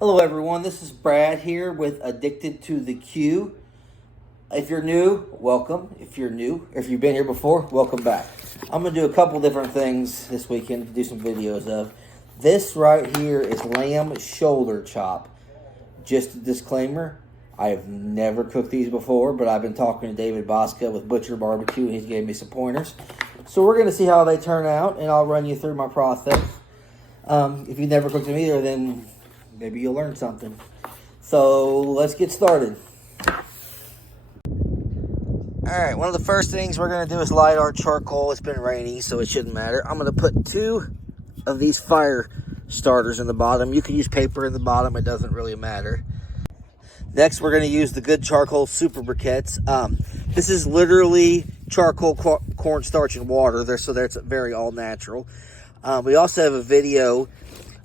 Hello everyone, this is Brad here with Addicted to the Q. If you're new, welcome. If you've been here before, welcome back. I'm going to do a couple different things this weekend to do some videos of. This right here is lamb shoulder chop. Just a disclaimer, I have never cooked these before, but I've been talking to David Bosca with Butcher Barbecue and he's gave me some pointers. So we're going to see how they turn out and I'll run you through my process. If you've never cooked them either, then maybe you'll learn something. So let's get started. Alright, one of the first things we're going to do is light our charcoal. It's been rainy, so it shouldn't matter. I'm going to put 2 of these fire starters in the bottom. You can use paper in the bottom. It doesn't really matter. Next, we're going to use the Good Charcoal Super Briquettes. This is literally charcoal, cornstarch, and water. So that's very all natural. We also have a video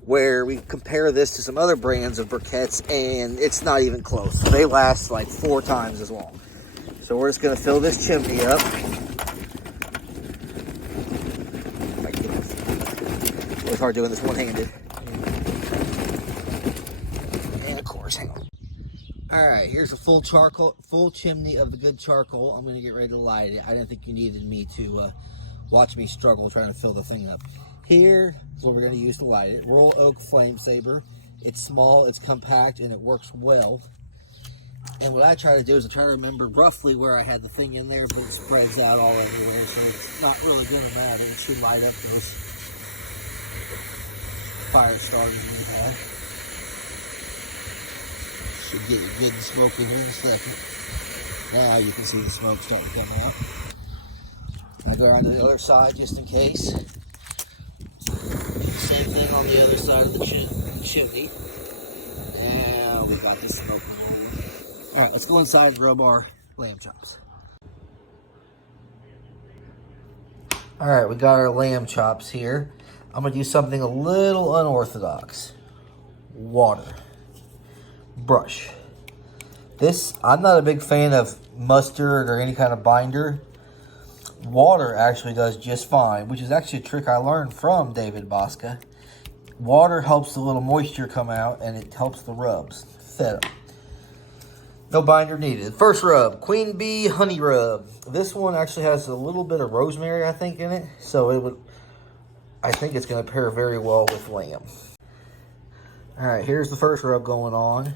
where we compare this to some other brands of briquettes, and it's not even close. They last like 4 times as long. So we're just going to fill this chimney up. My goodness. It's hard doing this one-handed. And of course, hang on. Alright, here's a full chimney of the Good Charcoal. I'm going to get ready to light it. I didn't think you needed me to watch me struggle trying to fill the thing up. Here is what we're going to use to light it. Royal Oak Flame Saber. It's small, it's compact, and it works well. And what I try to do is I try to remember roughly where I had the thing in there, but it spreads out all everywhere, so it's not really going to matter. It should light up those fire starters we had. Should get you good and smoky here in a second. Now you can see the smoke starting to come out. I go around to the other side just in case. Same thing on the other side of the chimney. Now we got this smoke rolling. Alright, let's go inside and rub our lamb chops. Alright, we got our lamb chops here. I'm going to do something a little unorthodox. Water. Brush. This, I'm not a big fan of mustard or any kind of binder. Water actually does just fine, which is actually a trick I learned from David Bosca. Water helps the little moisture come out, and it helps the rubs set up. No binder needed. First rub, Queen Bee Honey Rub. This one actually has a little bit of rosemary, I think, in it. So I think it's going to pair very well with lamb. Alright, here's the first rub going on.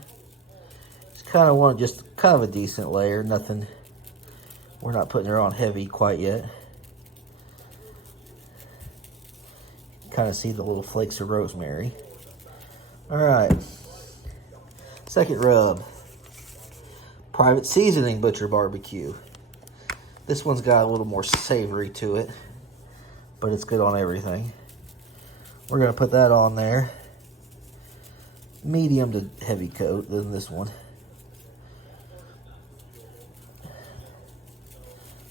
Just kind of a decent layer. Nothing, we're not putting her on heavy quite yet. Kind of see the little flakes of rosemary. Alright. Second rub. Private Seasoning Butcher Barbecue. This one's got a little more savory to it, but it's good on everything. We're going to put that on there. Medium to heavy coat than this one.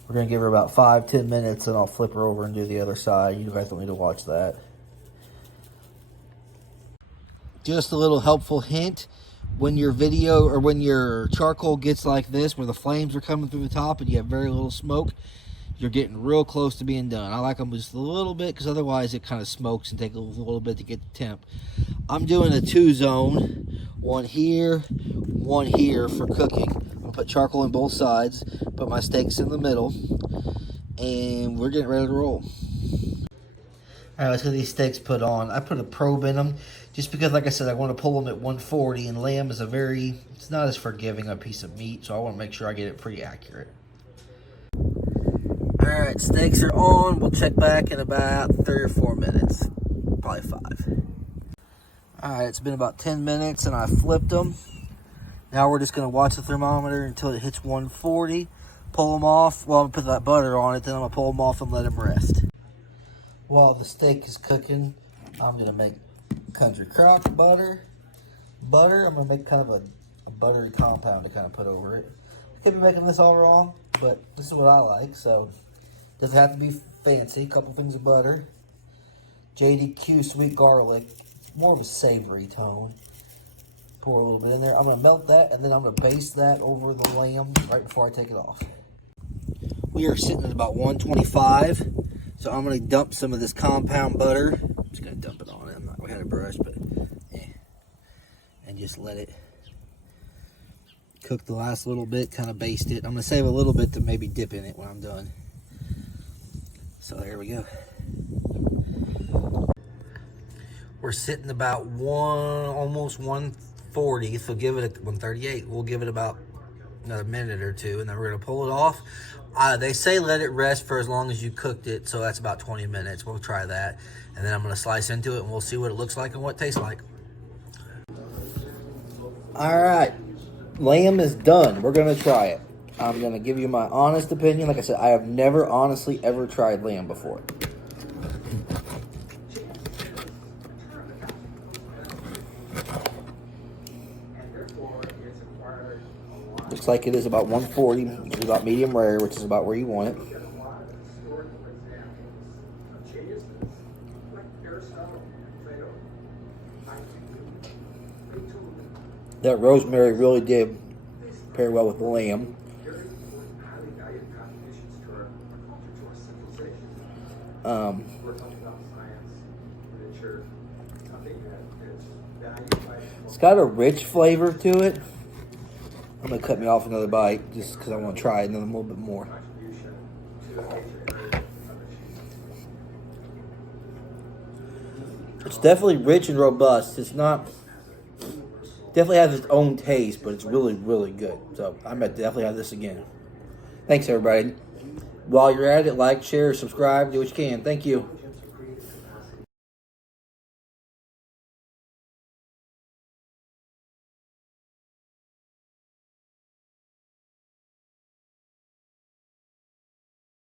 We're going to give her about 5-10 minutes and I'll flip her over and do the other side. You guys don't need to watch that. Just a little helpful hint. When your video or when your charcoal gets like this, where the flames are coming through the top and you have very little smoke, you're getting real close to being done. I like them just a little bit because otherwise it kind of smokes and takes a little bit to get the temp. I'm doing a 2-zone, one here for cooking. I'm gonna put charcoal in both sides, put my steaks in the middle, and we're getting ready to roll. Alright, let's get these steaks put on. I put a probe in them just because, like I said, I want to pull them at 140, and lamb is it's not as forgiving a piece of meat, so I want to make sure I get it pretty accurate. Alright, steaks are on. We'll check back in about 3 or 4 minutes. Probably 5. Alright, it's been about 10 minutes, and I flipped them. Now we're just going to watch the thermometer until it hits 140. Pull them off. Well, I'm going to put that butter on it, then I'm going to pull them off and let them rest. While the steak is cooking, I'm going to make country crock butter. I'm going to make kind of a buttery compound to kind of put over it. I could be making this all wrong, but this is what I like, so it doesn't have to be fancy. A couple things of butter. JDQ sweet garlic, more of a savory tone. Pour a little bit in there. I'm going to melt that, and then I'm going to baste that over the lamb right before I take it off. We are sitting at about 125. So I'm going to dump some of this compound butter. I'm just going to dump it on it. I'm not going to have a brush, but and just let it cook the last little bit, kind of baste it. I'm going to save a little bit to maybe dip in it when I'm done. So there we go. We're sitting about almost 140, so give it a 138. We'll give it about another minute or two, and then we're going to pull it off. They say let it rest for as long as you cooked it, so that's about 20 minutes. We'll try that, and then I'm going to slice into it, and we'll see what it looks like and what it tastes like. All right, lamb is done. We're going to try it. I'm going to give you my honest opinion. Like I said, I have never honestly ever tried lamb before. Looks like it is about 140, which is about medium rare, which is about where you want it. That rosemary really did pair well with the lamb. It's got a rich flavor to it. I'm going to cut me off another bite just because I want to try it and then a little bit more. It's definitely rich and robust. It's not... Definitely has its own taste, but it's really, really good. So I'm going to definitely have this again. Thanks, everybody. While you're at it, like, share, subscribe, do what you can. Thank you.